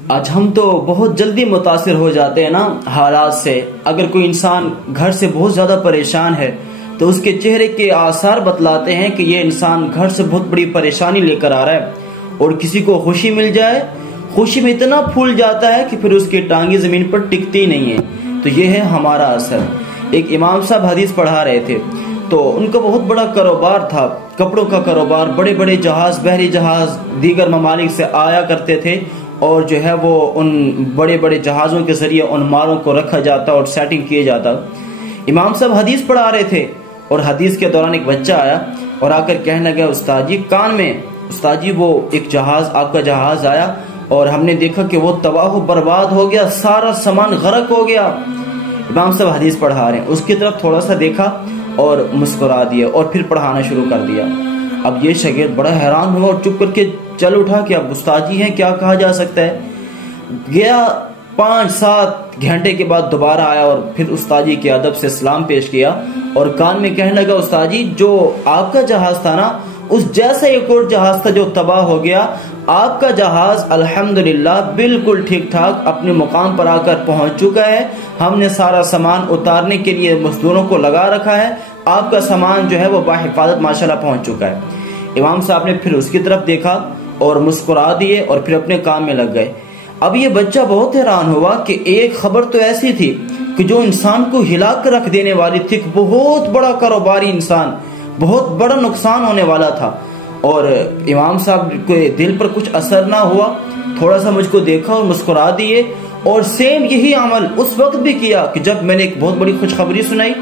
आज हम तो बहुत जल्दी मुतासिर हो जाते हैं ना हालात से। अगर कोई इंसान घर से बहुत ज़्यादा परेशान है तो उसके चेहरे के आसार बतलाते हैं कि ये इंसान घर से बहुत बड़ी परेशानी लेकर आ रहा है। और किसी को खुशी मिल जाए, खुशी में इतना फूल जाता है कि फिर उसकी टांगी ज़मीन पर टिकती नहीं है। तो ये है हमारा असर। एक इमाम साहब हदीस पढ़ा रहे थे तो उनका बहुत बड़ा कारोबार था, कपड़ों का कारोबार। बड़े बड़े जहाज, बहरी जहाज दीगर ममालिक से आया करते थे और जो है वो उन बड़े बड़े जहाज़ों के ज़रिए उन मालों को रखा जाता और सेटिंग किया जाता। इमाम साहब हदीस पढ़ा रहे थे और हदीस के दौरान एक बच्चा आया और आकर कहने लगा उस्ताद जी कान में, उस्ताद जी वो एक जहाज़, आपका जहाज़ आया और हमने देखा कि वो तबाह बर्बाद हो गया, सारा सामान गर्क हो गया। इमाम साहब हदीस पढ़ा रहे हैं, उसकी तरफ थोड़ा सा देखा और मुस्कुरा दिया और फिर पढ़ाना शुरू कर दिया। अब ये शागिर्द बड़ा हैरान हुआ और चुप करके चल उठा कि अब उस्ताद जी हैं, क्या कहा जा सकता है। गया 5-7 घंटे के बाद दोबारा आया और फिर उस्ताद जी के अदब से सलाम पेश किया और कान में कहने लगा उस्ताद जी जो आपका जहाज था ना, उस जैसा एक और जहाज था जो तबाह हो गया। आपका जहाज अल्हम्दुलिल्लाह बिल्कुल ठीक ठाक अपने मुकाम पर आकर पहुंच चुका है। हमने सारा सामान उतारने के लिए मजदूरों को लगा रखा है। आपका सामान जो है वो बाहिफाजत माशाल्लाह पहुंच चुका है। इमाम साहब ने फिर उसकी तरफ देखा और मुस्कुरा दिए और फिर अपने काम में लग गए। अब ये बच्चा बहुत हैरान हुआ कि एक खबर तो ऐसी थी कि जो इंसान को हिला कर रख देने वाली थी, बहुत बड़ा कारोबारी इंसान, बहुत बड़ा नुकसान होने वाला था। और इमाम साहब के दिल पर कुछ असर ना हुआ, थोड़ा सा मुझको देखा और मुस्कुरा दिए। और सेम यही अमल उस वक्त भी किया कि जब मैंने एक बहुत बड़ी खुशखबरी सुनाई।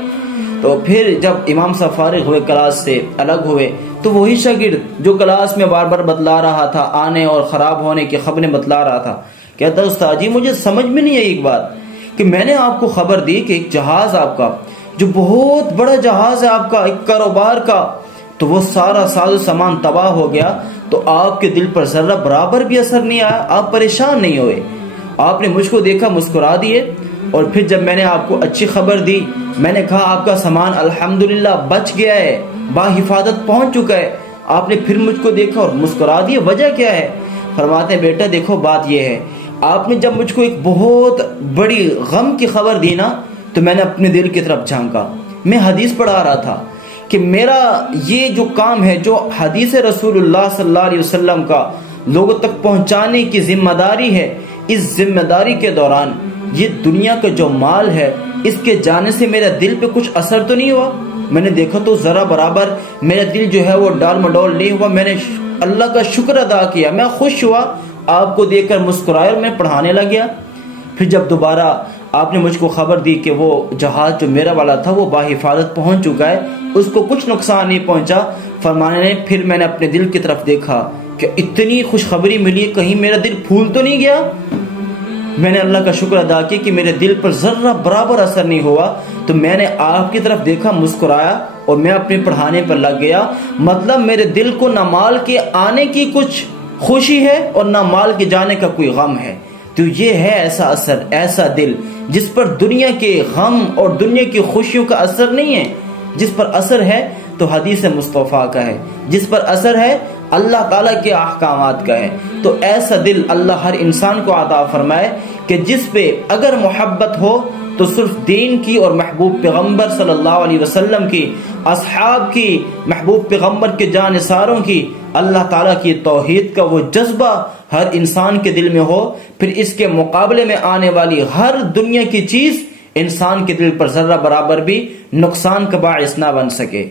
तो फिर जब इमाम साहब फारिग हुए, क्लास से अलग हुए, तो वही शागिर्द जो क्लास में बार बार बतला रहा था, आने और ख़राब होने की खबरें बतला रहा था, कहता उस्ताद जी मुझे समझ में नहीं आई एक बात कि मैंने आपको खबर दी कि एक जहाज़ आपका, जो बहुत बड़ा जहाज़ है आपका, एक कारोबार का, तो वो सारा साजो सामान तबाह हो गया। तो आपके दिल पर जर्रा बराबर भी असर नहीं आया, आप परेशान नहीं हुए। आपने मुझको देखा, मुस्कुरा दिए। और फिर जब मैंने आपको अच्छी खबर दी, मैंने कहा आपका सामान अल्हम्दुलिल्लाह बच गया है, बाहिफाजत पहुंच चुका है, आपने फिर मुझको देखा और मुस्कुरा दिया। वजह क्या है? फरमाते हैं बेटा देखो बात यह है, आपने जब मुझको एक बहुत बड़ी गम की खबर दी ना, तो मैंने अपने दिल की तरफ झांका। मैं हदीस पढ़ा रहा था कि मेरा ये जो काम है, जो हदीस रसूलुल्लाह सल्लल्लाहु अलैहि वसल्लम का लोगों तक पहुंचाने की जिम्मेदारी है, इस जिम्मेदारी के दौरान ये दुनिया का जो माल है, इसके जाने से मेरा दिल पे कुछ असर तो नहीं हुआ। मैंने देखा तो जरा बराबर मेरा दिल जो है वो डाल मडोल नहीं हुआ। मैंने अल्लाह का शुक्र अदा किया, मैं खुश हुआ, आपको देखकर मुस्कुराया और मैं पढ़ाने लग गया। फिर जब दोबारा आपने मुझको खबर दी कि वो जहाज जो मेरा वाला था वो बाहिफाजत पहुंच चुका है, उसको कुछ नुकसान नहीं पहुंचा, फरमाने फिर मैंने अपने दिल की तरफ देखा कि इतनी खुशखबरी मिली, कहीं मेरा दिल फूल तो नहीं गया। मैंने अल्लाह का शुक्र अदा किया कि मेरे दिल पर जर्रा बराबर असर नहीं हुआ। तो मैंने आपकी तरफ देखा, मुस्कुराया और मैं अपने पढ़ाने पर लग गया। मतलब मेरे दिल को ना माल के आने की कुछ खुशी है और ना माल के जाने का कोई गम है। तो ये है ऐसा असर, ऐसा दिल जिस पर दुनिया के गम और दुनिया की खुशियों का असर नहीं है। जिस पर असर है तो हदीस मुस्तफ़ा का है, जिस पर असर है अल्लाह ताला के अहकामात का है। तो ऐसा दिल अल्लाह हर इंसान को अता फरमाए कि जिस पे अगर मोहब्बत हो तो सिर्फ दीन की और महबूब पैगम्बर सल्लल्लाहु अलैहि वसल्लम की, असहाब की, महबूब पैगम्बर के जानिसारों की, अल्लाह ताला की तौहीद का वो जज्बा हर इंसान के दिल में हो। फिर इसके मुकाबले में आने वाली हर दुनिया की चीज इंसान के दिल पर जर्रा बराबर भी नुकसान का बाइस ना बन सके।